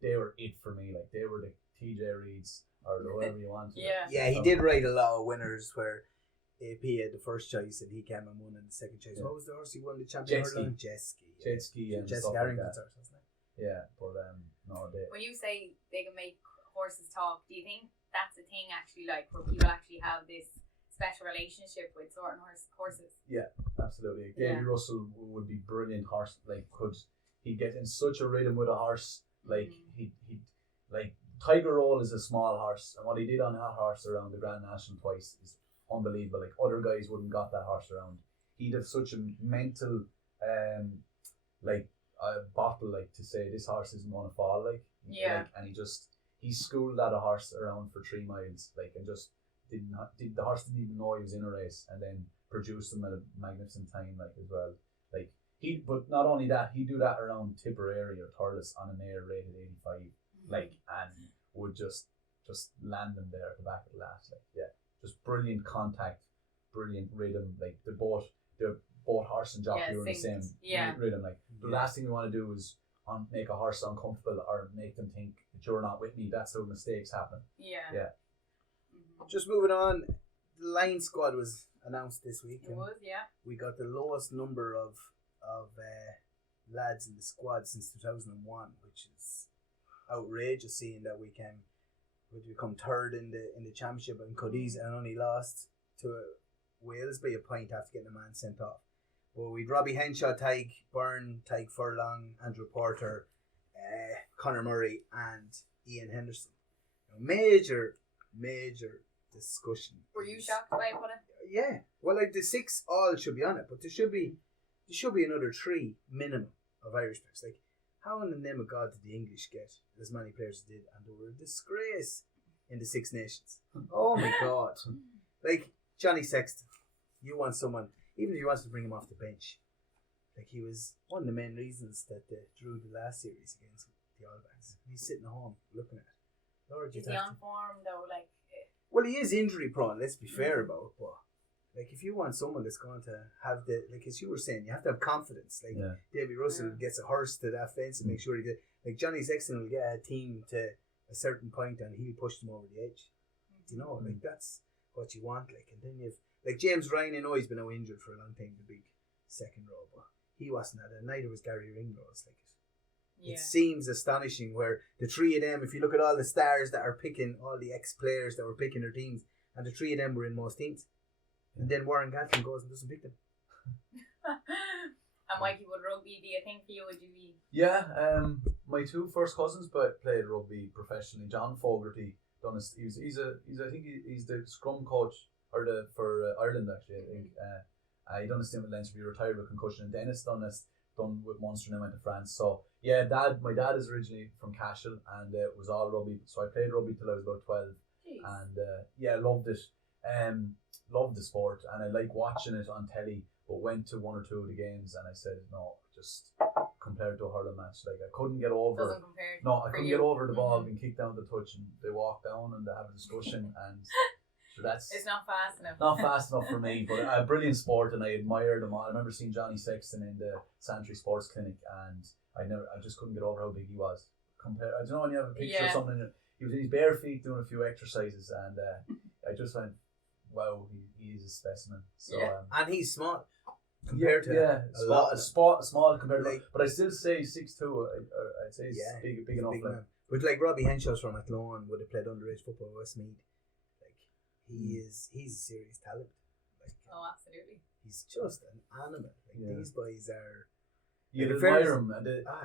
they were it for me. Like they were the TJ Reeds or whoever you want. Yeah. He did ride a lot of winners where AP had the first choice and he came and won in the second choice. What was the horse he won the champion? Jet ski and stuff stuff like that. that. Yeah, but no, when you say they can make horses talk, do you think that's a thing actually, like where people actually have this special relationship with certain horses? Yeah, absolutely. Davy Russell would be brilliant horse. Like, he'd get in such a rhythm with a horse. Like he like Tiger Roll is a small horse, and what he did on that horse around the Grand National twice is unbelievable. Like, other guys wouldn't got that horse around. He'd have such a mental bottle, like, to say this horse isn't going to fall, like, and he schooled that a horse around for 3 miles, like, and just the horse didn't even know he was in a race, and then produced him at a magnificent time, like, as well. Like, but not only that, he'd do that around Tipperary or Thurles on an air rated 85, like, and would just land them there at the back of the last, like, just brilliant contact, brilliant rhythm, like, they're both horse and jockey are in the same rhythm. Like, the last thing we want to do is make a horse uncomfortable or make them think that you're not with me. That's how mistakes happen. Just moving on, the Lion squad was announced this week. It was, we got the lowest number of lads in the squad since 2001, which is outrageous, seeing that we become third in the championship in Cadiz and only lost to Wales by a point after getting a man sent off. Well, we'd Robbie Henshaw, Tyke Byrne, Tyke Furlong, Andrew Porter, Conor Murray and Ian Henderson. Major discussion. Were you shocked by it, Budda? Yeah. Well, like, the 6 all should be on it, but there should be another 3 minimum of Irish players. Like, how in the name of God did the English get as many players as they did? And they were a disgrace in the Six Nations. Oh my God. Like, Johnny Sexton, you want someone, even if you wanted to bring him off the bench, like, he was one of the main reasons that they drew the last series against the All Blacks. He's sitting at home looking at it. Lord, is he on form though? Like, well, he is injury prone, let's be fair about it, but like, if you want someone that's going to have like, as you were saying, you have to have confidence. Like, Davy Russell gets a horse to that fence and make sure he gets, like, Johnny Sexton will get a team to a certain point and he'll push them over the edge. You know, like, that's what you want. Like, and then you've, like, James Ryan, I know he's been out injured for a long time, the big second row, but he wasn't at it. Neither was Gary Ringrose. Like, it seems astonishing where the 3 of them, if you look at all the stars that are picking, all the ex-players that were picking their teams, and the 3 of them were in most teams. And then Warren Gatland goes and doesn't pick them. And Mikey, would rugby be a thing for you? Would you be? Yeah, my 2 first cousins played rugby professionally. John Fogarty done he's the scrum coach for Ireland, actually. I think he done a stint with Leinster, he retired with concussion. And Dennis done with Munster and then went to France. So yeah, my dad is originally from Cashel and it was all rugby. So I played rugby till I was about 12. Jeez. And loved it. Loved the sport and I like watching it on telly, but went to 1 or 2 of the games and I said no, just compared to a hurling match, like, I couldn't get over get over the ball and kick down the touch, and they walk down and they have a discussion, and so it's not fast enough. Not fast enough for me, but a brilliant sport and I admired them all. I remember seeing Johnny Sexton in the Santry Sports Clinic and I just couldn't get over how big he was. I don't know when you have a picture of something, he was in his bare feet doing a few exercises and I just went, wow, he is a specimen. So and he's small compared to small compared to, but I still say 6'2". I'd say he's big enough. But like Robbie Henshaw's from Athlone, would have played underage football at Westmeath. Like, he's a serious talent. Like, absolutely. He's just an animal. Like, these boys are. You admire them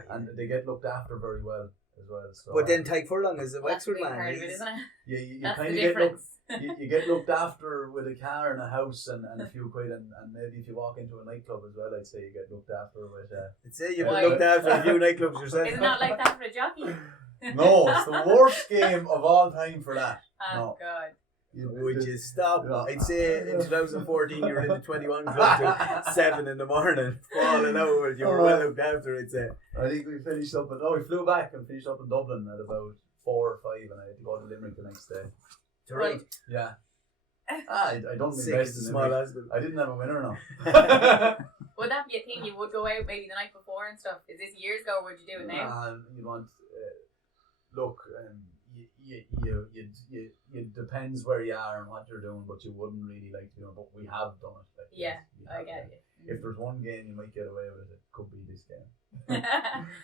and they get looked after very well as well. So, but then Tyke Furlong is a Wexford man. Part of it, isn't it? Yeah, you kind of get you get looked after with a car and a house and a few quid and maybe if you walk into a nightclub as well, I'd say you get looked after with. I'd say you've been looked after a few nightclubs yourself. It's not like that for a jockey. No, it's the worst game of all time for that. Oh God. Would you stop? I'd say in 2014 you were in the 21 club till 7 in the morning, falling over. You were well looked after, I'd say. I think we finished up we flew back and finished up in Dublin at about 4 or 5 and I had to go to Limerick the next day. Right. Yeah. I don't invest in Limerick. I didn't have a winner now. Would that be a thing? You would go out maybe the night before and stuff? Is this years ago or would you do it now? You want, look, it depends where you are and what you're doing, but you wouldn't really like to do it. But we have done it. Like, Yeah, I I get you. If there's one game you might get away with it could be this game.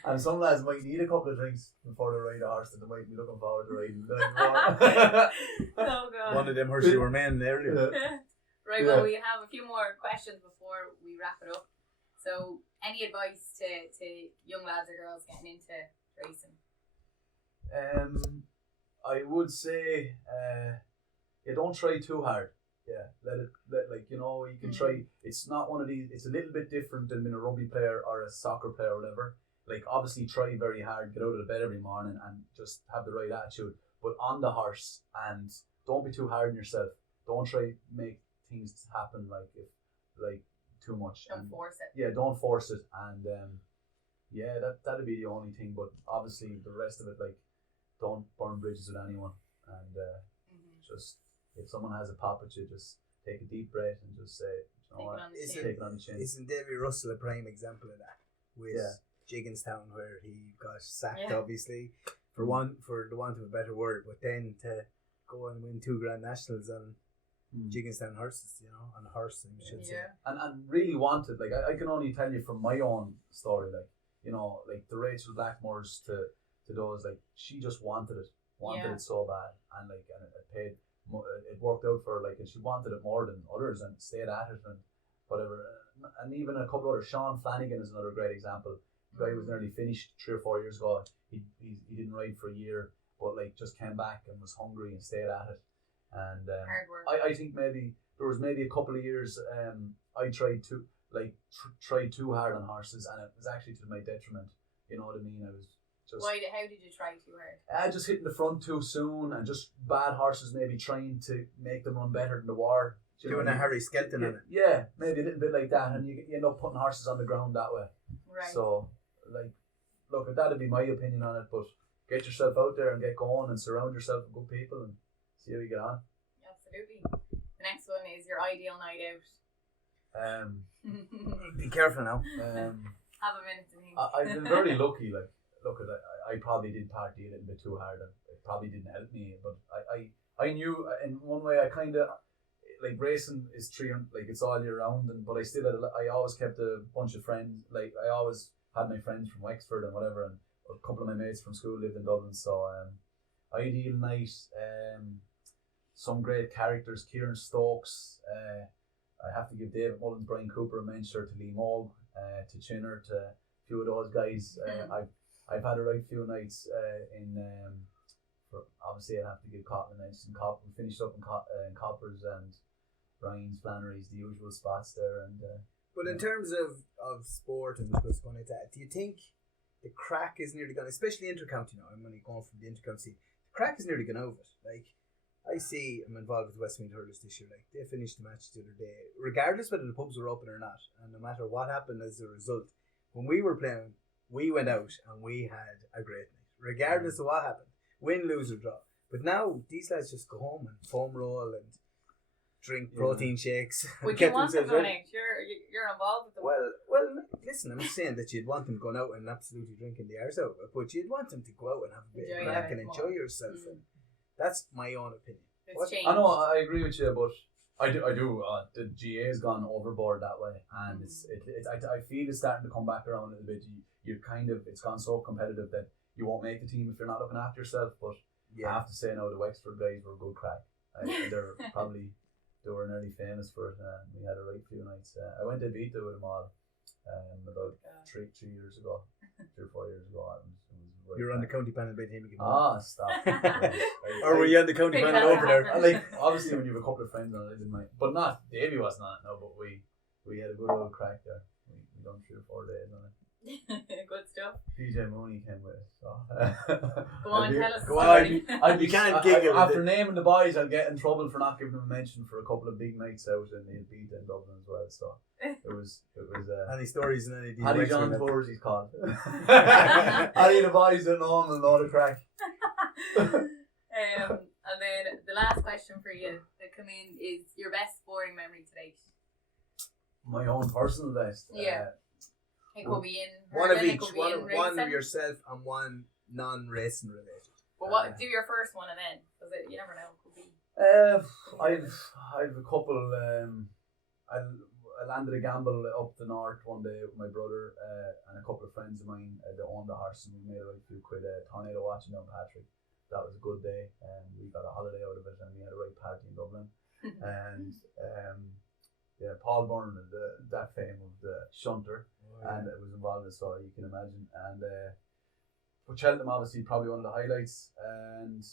And some lads might need a couple of drinks before they ride a horse that they might be looking forward to riding. Oh God. One of them horses you were men earlier. Right, well, we have a few more questions before we wrap it up. So, any advice to young lads or girls getting into racing? I would say, you don't try too hard. Yeah, you can try. It's not one of these. It's a little bit different than being a rugby player or a soccer player or whatever. Like, obviously, try very hard, get out of the bed every morning, and just have the right attitude. But on the horse, and don't be too hard on yourself. Don't try make things happen too much. Don't force it. Yeah, don't force it, and that'd be the only thing. But obviously, the rest of it, like, don't burn bridges with anyone, and just. If someone has a pop at you, just take a deep breath and just say, you know what, take it on the chin. Isn't Davy Russell a prime example of that? With Jigginstown, where he got sacked, obviously, for the want of a better word, but then to go and win 2 Grand Nationals on Jigginstown horses, on a horse, I should say. And really wanted, like, I can only tell you from my own story, like the Rachel Blackmore's to those, like, she just wanted it so bad, and it paid. It worked out for her, like, and she wanted it more than others and stayed at it and whatever. And even a couple others. Sean Flanagan is another great example. The guy was nearly finished 3 or 4 years ago. He didn't ride for a year, but like just came back and was hungry and stayed at it. And hard work. I think maybe there was maybe a couple of years I tried to try too hard on horses, and it was actually to my detriment. You know what I mean? I was. How did you try too hard? Just hitting the front too soon, and just bad horses maybe trying to make them run better than the war. Doing a Harry Skelton in it. Yeah, maybe a little bit like that, and you end up putting horses on the ground that way. Right. So, like, look, that'd be my opinion on it, but get yourself out there and get going and surround yourself with good people and see how you get on. Absolutely. The next one is your ideal night out. Be careful now. Have a minute to think. I've been very lucky, like. Look, I probably did party a little bit too hard, and it probably didn't help me. But I knew in one way I kind of like racing is like it's all year round, but I still I always kept a bunch of friends. Like I always had my friends from Wexford and whatever, and a couple of my mates from school lived in Dublin. So ideal night, some great characters: Kieran Stokes. I have to give David Mullins, Brian Cooper, a mention to Lee Moog, to Chinner, to a few of those guys. I've had a right few nights obviously I have to give Cotton a mention. We finished up in Coppers and Ryan's, Flannery's, the usual spots there. And but in terms of sport and just going like that, do you think the crack is nearly gone, especially intercounty now? I'm only going from the intercounty. The crack is nearly gone over it. Like I'm involved with Westmeath Hurlers this year. Like they finished the match the other day, regardless whether the pubs were open or not, and no matter what happened as a result. When we were playing, we went out and we had a great night, regardless of what happened, win, lose or draw. But now these lads just go home and foam roll and drink protein shakes. Would you want them going? You're involved with them. Well, listen, I'm not saying that you'd want them going out and absolutely drinking the arse out of it, but you'd want them to go out and have a bit of crack and enjoy yourself. And that's my own opinion. I know, I agree with you, but I do. The GA has gone overboard that way, and I feel it's starting to come back around a little bit. It's gone so competitive that you won't make the team if you're not looking after yourself. But I have to say now, the Wexford guys were a good crack. They were nearly famous for it. We had a right few nights. I went to Vita with them all about 3 years ago, 3 or 4 years ago. You were on the county panel by the time you came stop. Or were you on the county panel over there? Obviously when you have a couple of friends on it, I didn't mind. But not, Davey wasn't on it, no, but we had a good old crack there. We done 3 or 4 days on it. Good stuff. PJ Mooney came with us. So. Go on, tell us. Go on. You can't giggle. After naming the boys, I'll get in trouble for not giving them a mention for a couple of big nights out in the beat in Dublin as well. So it was. Any stories and any Paddy John Tours, he's called. Any of the boys don't know him and know the crack. And then the last question for you that come in is your best sporting memory to date. My own personal best. Yeah. It could be in one of hurling, each. it could be in One racing. yourself and one non-racing related. But what? Do your first one and then, because you never know. It could be. I've a couple. I landed a gamble up the north one day with my brother and a couple of friends of mine that owned the horse, and we made a right few quid tornado watching down Patrick. That was a good day, and we got a holiday out of it, and we had a right party in Dublin. And Paul Byrne, that fame of the shunter, and it was involved in the story, you can imagine. And but Cheltenham obviously probably one of the highlights, and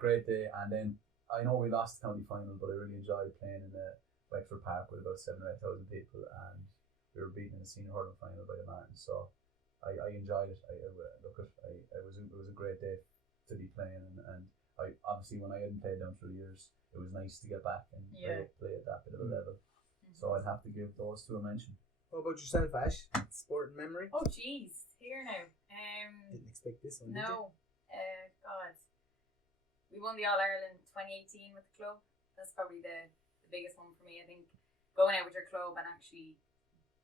great day. And then I know we lost the county final, but I really enjoyed playing in the Wexford Park with about 7,000 or 8,000 people, and we were beaten in the senior hurling final by the Martins. So I enjoyed it. It was a great day to be playing, and I obviously when I hadn't played down through the years, it was nice to get back and play at that bit of a level. So I'd have to give those two a mention. What about yourself, Ash? Sport and memory? Oh jeez, here now. Didn't expect this one. No, God, we won the All Ireland 2018 with the club. That's probably the biggest one for me. I think going out with your club, and actually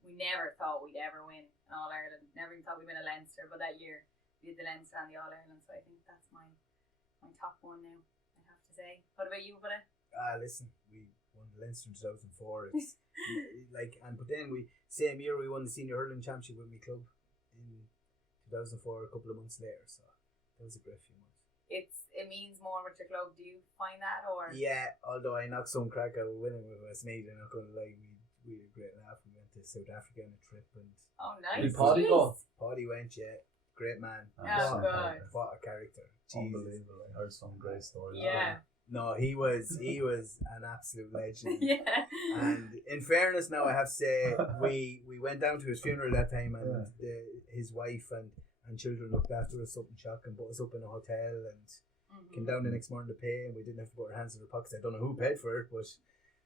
we never thought we'd ever win an All Ireland. Never even thought we'd win a Leinster, but that year we did the Leinster and the All Ireland. So I think that's my top one now, I have to say. What about you, Budda? Listen, we won the Leinster in 2004. It's but then same year we won the senior hurling championship with my club in 2004. A couple of months later, so that was a great few months. It means more with your club. Do you find that, or? Yeah, although I knocked some crack out winning with Westmeath, I'm not gonna lie, we had a great laugh. We went to South Africa on a trip, and nice. Did Paddy go? Paddy went, great man. Oh God, what a character! Unbelievable. I heard some great stories. Yeah. No, he was an absolute legend. Yeah. And in fairness, now I have to say, we went down to his funeral that time, and his wife and children looked after us up in Shock and put us up in a hotel, and came down the next morning to pay, and we didn't have to put our hands in our pockets. I don't know who paid for it, but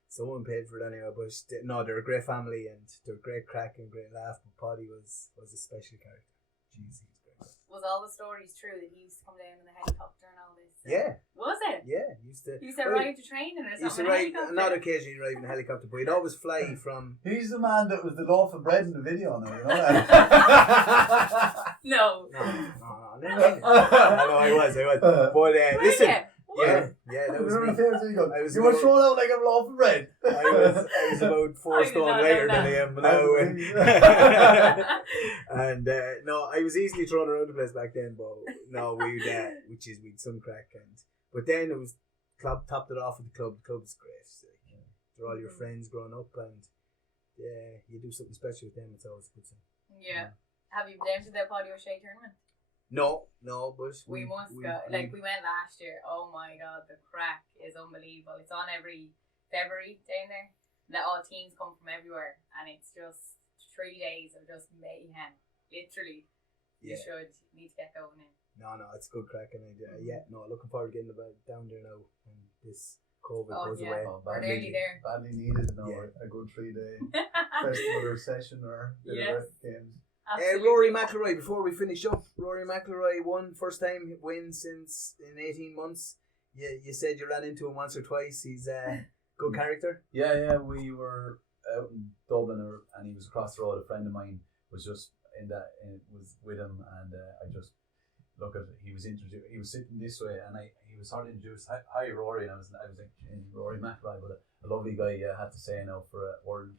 someone paid for it anyway. But no, they're a great family, and they're great crack and great laugh. But Paddy was a special character. Jeez, he was great. Was all the stories true that he used to come down in the helicopter and all this? Yeah. Was it? Yeah, he used to arrive to training or something? Used to arrive, not occasionally arrive in a helicopter, but he'd always fly from... He's the man that was the loaf of bread in the video now, you know that? No. No, I was. But listen... Yeah, that was me. You were thrown out like a loaf of bread. I was about 4 stone lighter than I am now. And no, I was easily thrown around the place back then, but no, we'd some crack. But then it was topped it off with the club. The club's great. They're all your friends growing up, and you do something special with them. It's always a good thing. Yeah. Have you been to the Paddy O'Shea tournament? No, but we must go. We went last year. Oh my God, the crack is unbelievable. It's on every February down there. That all teams come from everywhere, and it's just 3 days of just mayhem. Literally, you need to get going in. No, it's good crack, and looking forward to getting down there now when this COVID goes away. We're nearly there. Badly needed, a good 3-day festival or session or games. Rory McIlroy, before we finish up, Rory McIlroy won, first time win since in 18 months. You said you ran into him once or twice. He's a good character. Yeah, we were out in Dublin, and he was across the road. A friend of mine was just was with him, and I just look at he was introduced. He was sitting this way, and he was sort of introduced. Hi, Rory, and I was like Rory McIlroy, but a lovely guy. I have to say now for a world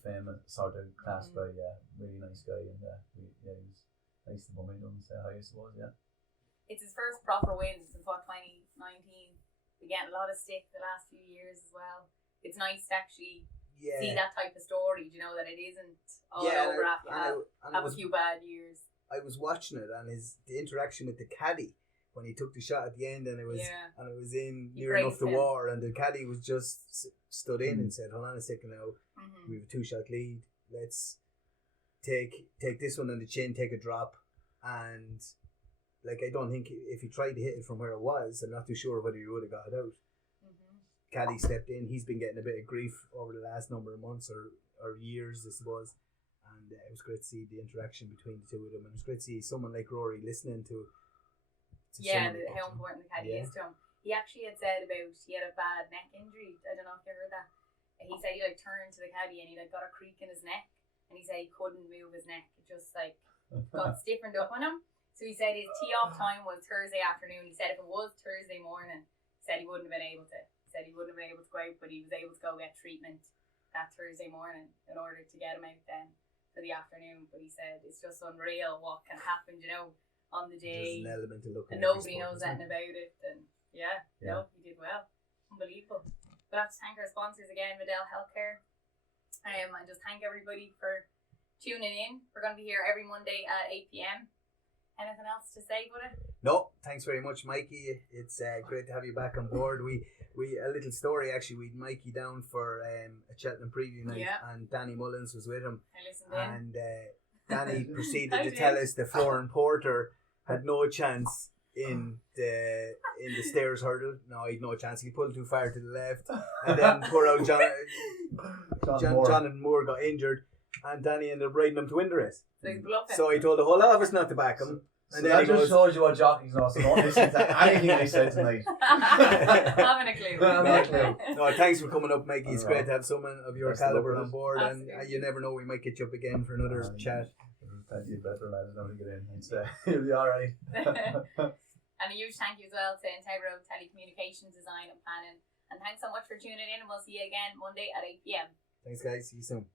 famous sort of class guy, really nice guy, and he was nice to bum into him and say hi, I suppose, It's his first proper win since 2019. We get a lot of stick the last few years as well. It's nice to actually see that type of story, you know, that it isn't all over after you have a few bad years. I was watching it, and the interaction with the caddy when he took the shot at the end, and it was in near enough the wall, and the caddy was just stood in and said, hold on a second now, we have a 2-shot lead, let's take this one on the chin, take a drop, and I don't think if he tried to hit it from where it was, I'm not too sure whether he would have got it out. Caddy stepped in. He's been getting a bit of grief over the last number of months or years, I suppose, and it was great to see the interaction between the two of them, and it was great to see someone like Rory listening to how important the caddy is to him. He actually had said he had a bad neck injury. I don't know if you heard that. He said he turned to the caddy and he got a creak in his neck, and he said he couldn't move his neck. It just got stiffened up on him. So he said his tee-off time was Thursday afternoon. He said if it was Thursday morning, he said he wouldn't have been able to. He said he wouldn't have been able to go out, but he was able to go get treatment that Thursday morning in order to get him out then for the afternoon. But he said it's just unreal what can happen, you know, on the day. There's an element to look at. And nobody knows anything about it. And no, he did well. Unbelievable. But I have to thank our sponsors again, Medell Healthcare. And just thank everybody for tuning in. We're going to be here every Monday at 8 p.m. Anything else to say, Budda? No, thanks very much, Mikey. It's great to have you back on board. We a little story actually. We had Mikey down for a Cheltenham preview night, and Danny Mullins was with him. I listened in. And Danny proceeded to tell us that Florin Porter had no chance in the stairs hurdle. No, he'd no chance. He pulled too far to the left, and then poor old Jonathan Moore got injured, and Danny ended up riding him to win the race. So he's bluffing. So he told the whole lot of us not to back him. And then that just shows you what jockeys know, so don't listen to anything I said tonight. Having a clue. No, thanks for coming up, Mikey. It's great to have someone of your calibre on board, Absolutely. and you never know, we might get you up again for another chat. Plenty of better lads now to get in. You'll be alright. And a huge thank you as well to Integro Telecommunications Design and Planning. And thanks so much for tuning in, and we'll see you again Monday at 8 p.m. Thanks, guys. See you soon.